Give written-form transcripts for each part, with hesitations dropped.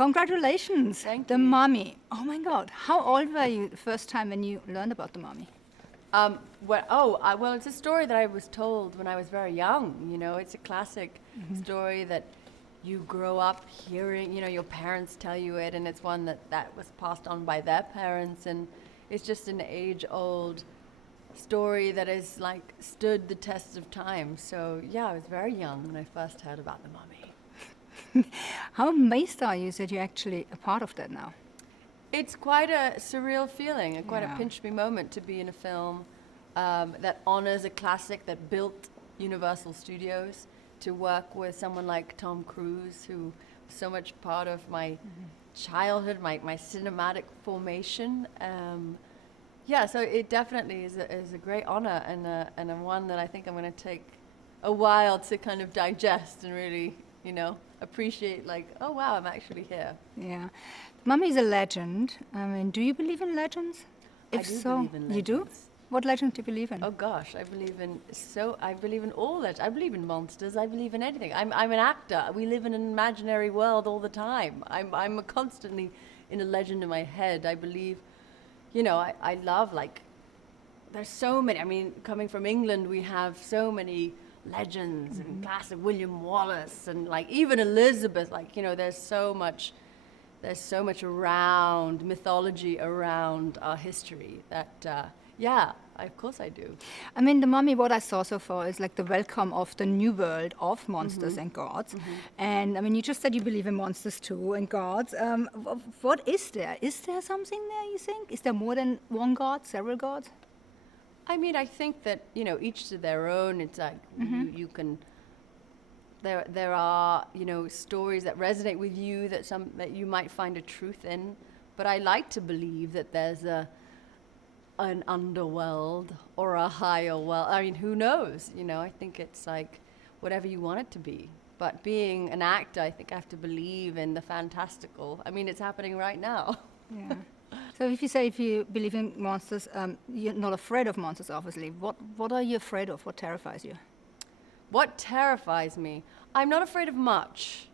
Congratulations. Thank The you. Mummy. Oh my God. How old were you the first time when you learned about The Mummy? Well, it's a story that I was told when I was very young. You know, it's a classic story that you grow up hearing. You know, your parents tell you it, and it's one that was passed on by their parents, and it's just an age-old story that has like stood the test of time. So yeah, I was very young when I first heard about The Mummy. How amazed are you that you're actually a part of that now? It's quite a surreal feeling and quite Yeah. a pinch-me moment to be in a film that honors a classic that built Universal Studios, to work with someone like Tom Cruise, who was so much part of my childhood, my cinematic formation. Yeah, so it definitely is a great honor and a one that I think I'm going to take a while to kind of digest and really, you know, appreciate, like, oh wow, I'm actually here. Yeah. Mummy is a legend. I mean, do you believe in legends? If I do so, believe in legends. you do? What legend do you believe in? Oh gosh, I believe in all legends. I believe in monsters. I believe in anything. I'm an actor. We live in an imaginary world all the time. I'm constantly in a legend in my head. I believe, you know, I love, like, there's so many. I mean, coming from England, we have so many legends and classic William Wallace and like even Elizabeth. Like, you know, there's so much around mythology around our history that yeah, of course I do. I mean, The Mummy, what I saw so far is like the welcome of the new world of monsters and gods. And I mean, you just said you believe in monsters too and gods. What is there? Is there something there, you think? Is there more than one god, several gods? I mean, I think that, you know, each to their own. It's like you can. There are, you know, stories that resonate with you that you might find a truth in, but I like to believe that there's an underworld or a higher world. I mean, who knows? You know, I think it's like whatever you want it to be. But being an actor, I think I have to believe in the fantastical. I mean, it's happening right now. Yeah. So if you believe in monsters, you're not afraid of monsters, obviously. What are you afraid of? What terrifies you? What terrifies me? I'm not afraid of much.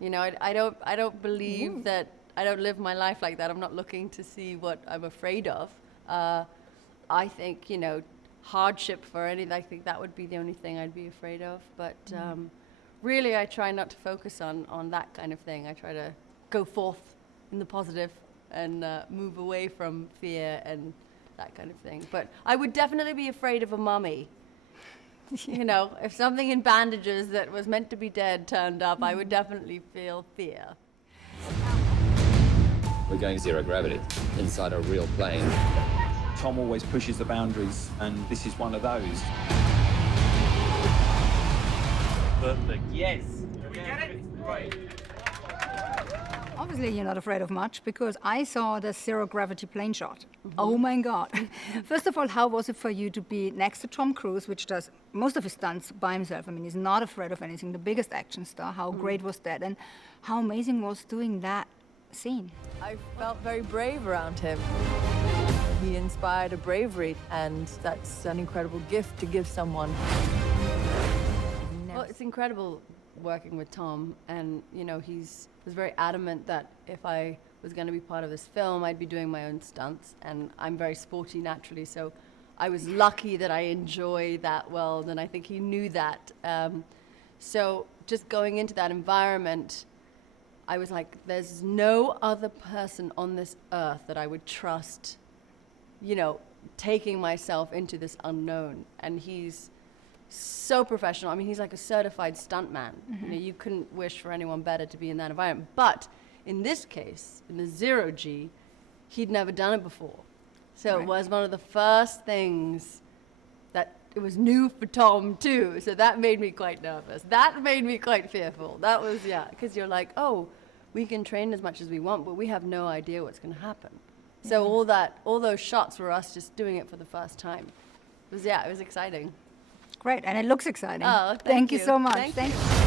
You know, I don't believe that. I don't live my life like that. I'm not looking to see what I'm afraid of. I think, you know, hardship for anything, I think that would be the only thing I'd be afraid of. But really, I try not to focus on that kind of thing. I try to go forth in the positive and move away from fear and that kind of thing. But I would definitely be afraid of a mummy. You know, if something in bandages that was meant to be dead turned up, I would definitely feel fear. We're going zero gravity inside a real plane. Tom always pushes the boundaries, and this is one of those. Perfect. Yes. We get it? Right. Obviously, you're not afraid of much, because I saw the zero-gravity plane shot. Oh, my God. First of all, how was it for you to be next to Tom Cruise, which does most of his stunts by himself? I mean, he's not afraid of anything, the biggest action star. How great was that? And how amazing was doing that scene? I felt very brave around him. He inspired a bravery, and that's an incredible gift to give someone. Well, it's incredible working with Tom, and, you know, was very adamant that if I was going to be part of this film, I'd be doing my own stunts, and I'm very sporty naturally, so I was lucky that I enjoy that world, and I think he knew that. So just going into that environment, I was like, there's no other person on this earth that I would trust, you know, taking myself into this unknown. And he's so professional. I mean, he's like a certified stuntman. You know, you couldn't wish for anyone better to be in that environment. But in this case, in the zero G, he'd never done it before. So it was one of the first things that it was new for Tom too. So that made me quite nervous. That made me quite fearful. That was, yeah, because you're like, oh, we can train as much as we want, but we have no idea what's going to happen. So all those shots were us just doing it for the first time. It was exciting. Great, and it looks exciting. Oh, thank you so much. Thank you.